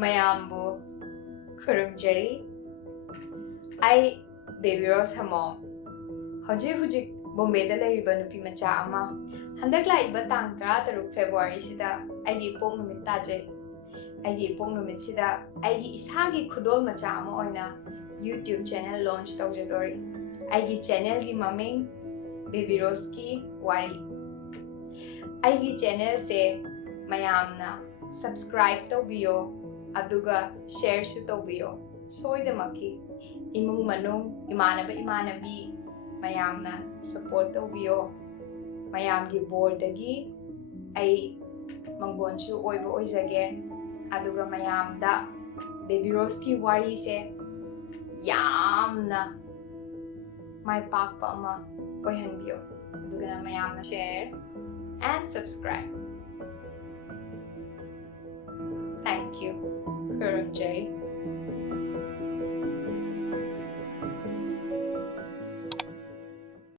ꯃꯌꯥꯝꯕꯨ ꯈꯨꯔꯨꯝꯖꯔꯤ ꯑꯩ ꯕꯦꯕꯤ ꯔꯣꯁ ꯍꯃꯣꯝ ꯍꯧꯖꯤꯛ ꯕꯣꯝꯕꯦꯗ ꯂꯩꯔꯤꯕ ꯅꯨꯄꯤ ꯃꯆꯥ ꯑꯃ ꯍꯟꯗꯛ ꯂꯥꯛꯏꯕ ꯇꯥꯡ 13 ꯐꯦꯕ꯭ꯔꯨꯋꯥꯔꯤꯁꯤꯗ ꯑꯩꯒꯤ ꯏꯄꯣꯛ ꯅꯨꯃꯤꯠ ꯇꯥꯖꯩ ꯑꯩꯒꯤ ꯏꯄꯣꯛ ꯅꯨꯃꯤꯠꯁꯤꯗ ꯑꯩꯒꯤ ꯏꯁꯥꯒꯤ ꯈꯨꯗꯣꯜ ꯃꯆꯥ ꯑꯃ ꯑꯣꯏꯅ YouTube ꯆꯦꯅꯦꯜ ꯂꯣꯟꯆ ꯇꯧꯖꯗꯣꯔꯤ ꯑꯩꯒꯤ ꯆꯦꯅꯦꯜꯒꯤ ꯃꯃꯤꯡ ꯕꯦꯕꯤ ꯔꯣꯁꯀꯤ ꯋꯥꯔꯤ ꯑꯩꯒꯤ ꯆꯦꯅꯦꯜꯁꯦ ꯃꯌꯥꯝꯅ ꯁꯕꯁꯀ꯭ꯔꯥꯏꯕ ꯇꯧꯕꯤꯌꯣ ꯑꯗꯨꯒ ꯁꯦꯌꯔꯁꯨ ꯇꯧꯕꯤꯌꯣ ꯁꯣꯏꯗꯃꯛꯀꯤ इमुंग मनुंग इमानबा इमानबी मयामना सपोर्ट तौबियो मयामगी बोर्डगी आई मंगोनसु ओइबो ओइजगे अदुगा मयामदा बेबी रोस की वारी से यामना माय पाकपा अमा ओइहनबियो अदुगा मयामना share and subscribe thank you खुरुमजरी